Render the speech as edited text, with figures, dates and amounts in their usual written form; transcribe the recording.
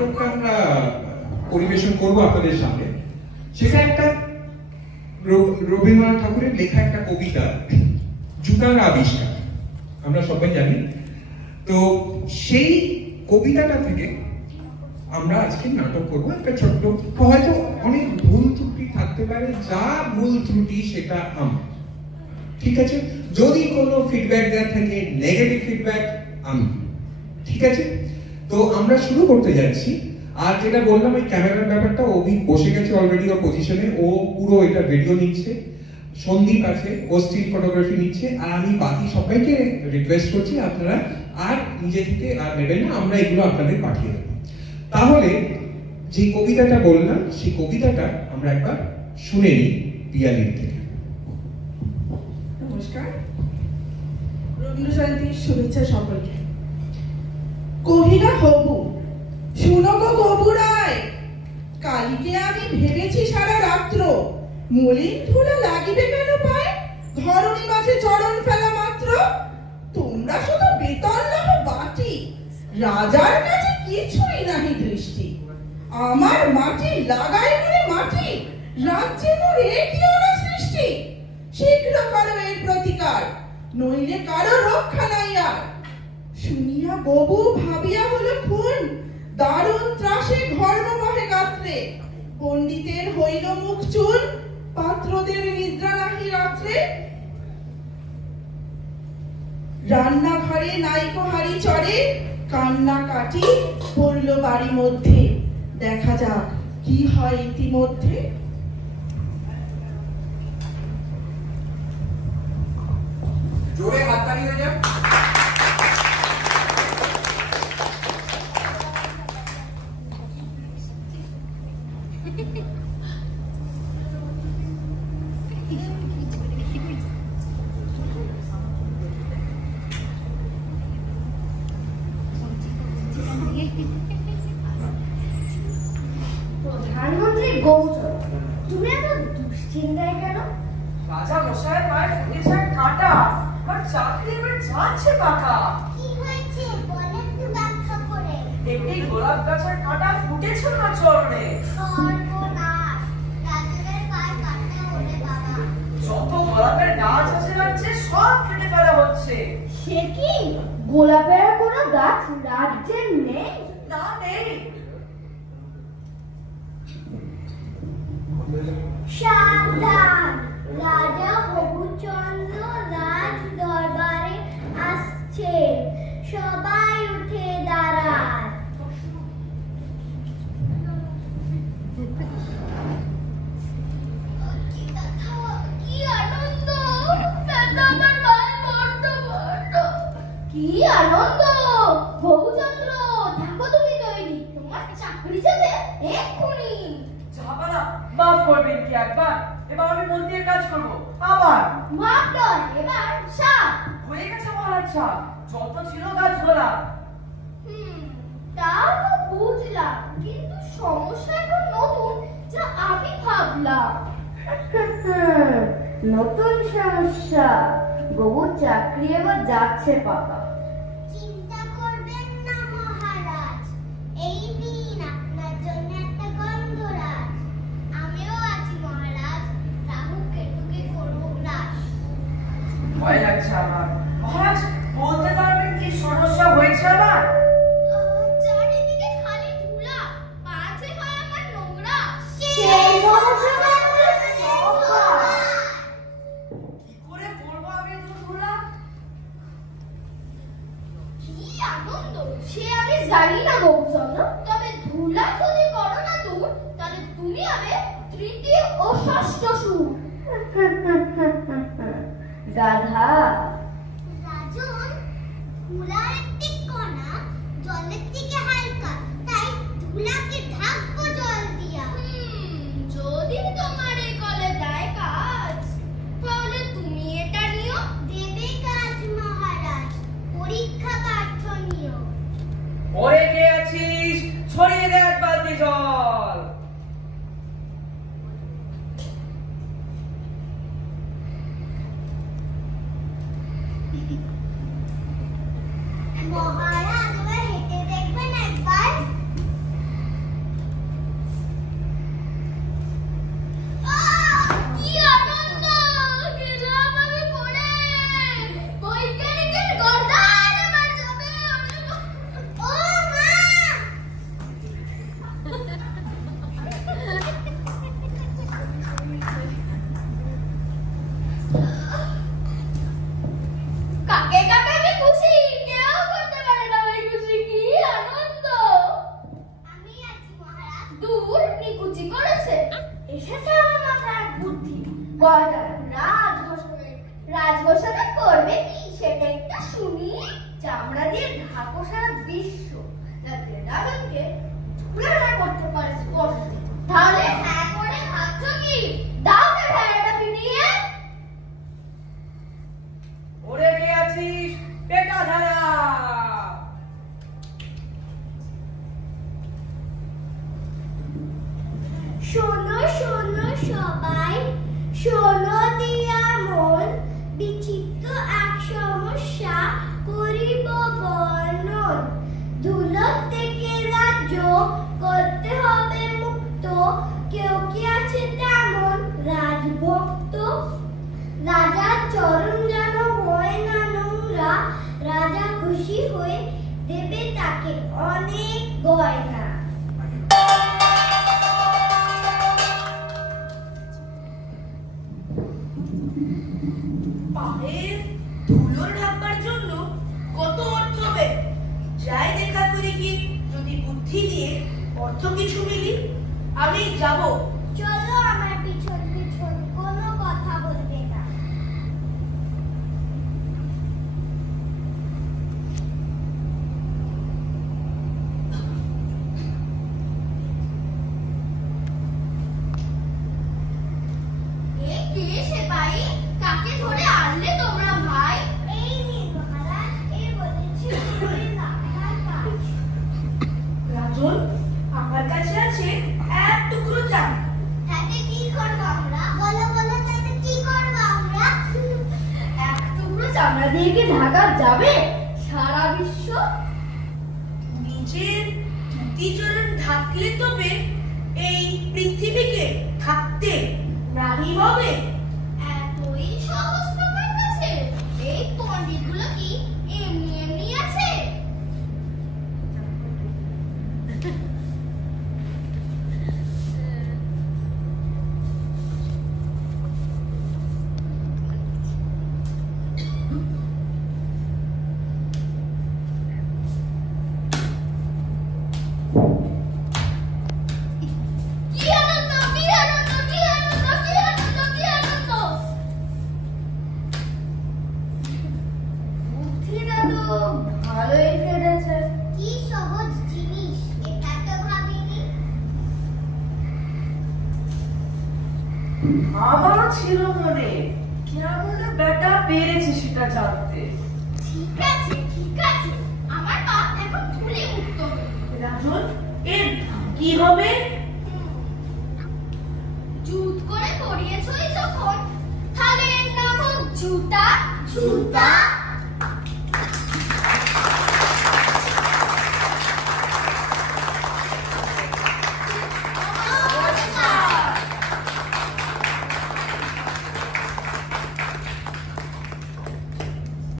নাটকটা আমরা পরিবেশন করবো আপনাদের সামনে, সেটা একটা রবীন্দ্রনাথ ঠাকুরের লেখা একটা কবিতা, জুতার আবিষ্কার, আমরা সবাই জানি। তো সেই কবিতাটা থেকে আমরা আজকে নাটক করবো একটা ছোট্ট, হয়তো অনেক ভুল ত্রুটি থাকতে পারে, যা ভুল ত্রুটি সেটা আমার, ঠিক আছে? যদি কোনো ফিডব্যাক দেওয়ার থাকে, নেগেটিভ ফিডব্যাক আমি, ঠিক আছে? তো আমরা শুরু করতে যাচ্ছি। আর যেটা বললাম এই ক্যামেরার ব্যাপারটা, অভি বসে গেছে অলরেডি ওর পজিশনে, ও পুরো এটা ভিডিও নিচ্ছে, সন্দীপ আছে ও স্টিল ফটোগ্রাফি নিচ্ছে, আর আমি বাকি সবাইকে রিকোয়েস্ট করছি আপনারা আর নিজে থেকে আর নেবেন না, আমরা এগুলো আপনাদের পাঠিয়ে দেবো। তাহলে যে কবিতাটা বললাম সেই কবিতাটা আমরা একবার শুনে নিই পিয়ালির থেকে। নমস্কার, রবীন্দ্র জয়ন্তীর শুভেচ্ছা সকলকে। কহিলা হবু, শুনো গো গবু রায়, কালিকে আমি ভেবেছি সারা রাত্র, মলিন ধুলা লাগিবে কেন পায়, ধরণী মাঝে চরণ ফেলা মাত্র। তোমরা শুধু বেতন লহ বাটি, রাজার কাছে কিছুই নাহি দৃষ্টি। আমার মাটি লাগাই মনে মাটি, রাজ্যে মোর এটিও না সৃষ্টি। শীঘ্র করো এর প্রতিকার, নইলে কারো রক্ষা নাই আর। শুনিয়া গবু ভাবিয়া হলো খুন, দারুণ ত্রাসে ঘর্ম বহে গাত্রে। পণ্ডিতের হইল মুখ চুন, পাত্রদের নিদ্রা নাহি রাত্রে। রান্নাঘরে নাইকো হাড়ি চড়ে, কান্না কাটি পড়ল বাড়ি মধ্যে। দেখা যাক কি হয় ইতিমধ্যে। জোরে হাততালি হয়ে যাক। প্রধানমন্ত্রী গৌচর, তুমি এত দুশ্চিন্তায় কেন? রাজা মশাইয়ের পায়ে ফুটেছে কাঁটা, আর চাকরি এবার যাচ্ছে পাকা। কি হয়েছে বলেন তো ব্যাখ্যা করে। একটি গোলাপ গাছের কাঁটা ফুটেছে না চরণে। সর্বনাশ, রাজাদের পায়ে কাঁটা ওরে বাবা। যত গোলাপের গাছ আছে রাজ্যে সব কেটে ফেলা হচ্ছে। সে কি, গোলাপের কোনো গাছ রাজ্যে নেই? না, নেই। সাবধান, রাজা হবুচন্দ্র রাজ দরবারে আসছে, সবাই উঠে দাঁড়ায়। কি আনন্দ, আমার মায়ের বড্ড বড্ড। কি আনন্দ, হবুচন্দ্র দেখো তুমি তৈরি, তোমার চাকরি যাবে এক্ষুনি। জাহাপানা, মাফ করবেন কি একবার, এবার আমি মন দিয়ে কাজ করবো। আবার মাপ নয়, এবার সাপ। হয়ে গেছে মহারাজ সাহেব, যত ছিল গাছ গোলাপ। তা তো বুঝলাম, কিন্তু সমস্যা এখন নতুন, যা আমি ভাবলাম। নতুন সমস্যা, গবুর চাকরি এবার যাচ্ছে পাকা। চিন্তা করবেন না মহারাজ, এই দিন আপনার জন্য একটা গন্ধরাজ। আমিও আছি মহারাজ, রাহু কেতুকে করব গ্রাস। ভয় লাগছে আমার। মহারাজ বলতে পারবেন কি সমস্যা হয়েছে আমার? চারিদিকে খালি ধুলা, পাছে হয় আমার নোংরা। সেই সমস্যা কি করে করবো আমি এত ধুলা? কি আনন্দ, সে আমি জানি না গৌচন্দ্র, তবে ধুলা যদি করো না দূর, তাহলে তুমি হবে তৃতীয় ও ষষ্ঠ সুর। গাধা। রাজন, ধুলার একটি কণা জলের থেকে হালকা, তাই ধুলাকে ঢাকবো জল দিয়া। যদি তোমার এই কলে দেয় কাজ, তাহলে তুমি এটা নিও। দেবে কাজ মহারাজ, পরীক্ষা প্রার্থনীয়। পরে কে আছিস, ছড়িয়ে দে এক বালতি জল। মহারাজ, এবার হেঁটে দেখবেন একবার। শোনো শোনো সবাই, শোনো দিয়া মন, বিচিত্র এক সমস্যা করিব বর্ণন। ধুলক থেকে রাজ্য করতে হবে মুক্ত, কেউ কি আছে তেমন রাজভক্ত? রাজার চরণ যেন হয় না নোংরা, রাজা খুশি হয়ে দেবে তাকে অনেক গয়না। পায়ের ধুলো ঢাকবার জন্য কত অর্থ হবে? যাই দেখা করি কি, যদি বুদ্ধি দিয়ে অর্থ কিছু মিলি, আমি যাব। চলো আমার পিছন পিছন, কোনো কথা বলবে না। কে সেপাই, কাকে ধরে আনলে তোমরা ভাই? এই নিন মহারাজ, এ বলেছি রাখার কাজ। রাজন, আমার কাছে আছে এক টুকরো চাল। তাতে কি করবো আমরা? বলো বলো, তাতে কি করবো আমরা? এক টুকরো চামড়া দিয়ে কি ঢাকা যাবে সারা বিশ্ব? নিজের দুটি চরণ ঢাকলে তবে এই পৃথিবীকে থাকতে রানী হবে। এতই সহজ তোমার কাছে? এই পণ্ডিতগুলো কি এমনি এমনি আছে? কি আনন্দ, কি আনন্দ, কি আনন্দ, কি আনন্দ, কি আনন্দ! বুদ্ধিটা তো ভালোই ফেলেছে। কি সহজ জিনিস, এটা তো ভাবিনি। আমারও ছিল মনে, কেমন বেটা পেরেছে সেটা জানতে। ঠিক আছে, ঠিক আছে, আমার পা এখন ধুলি মুক্ত হলো। রাজন, এর কি হবে? জুত করে পরিয়েছই যখন, তাহলে এর নাম হোক জুতা। জুতা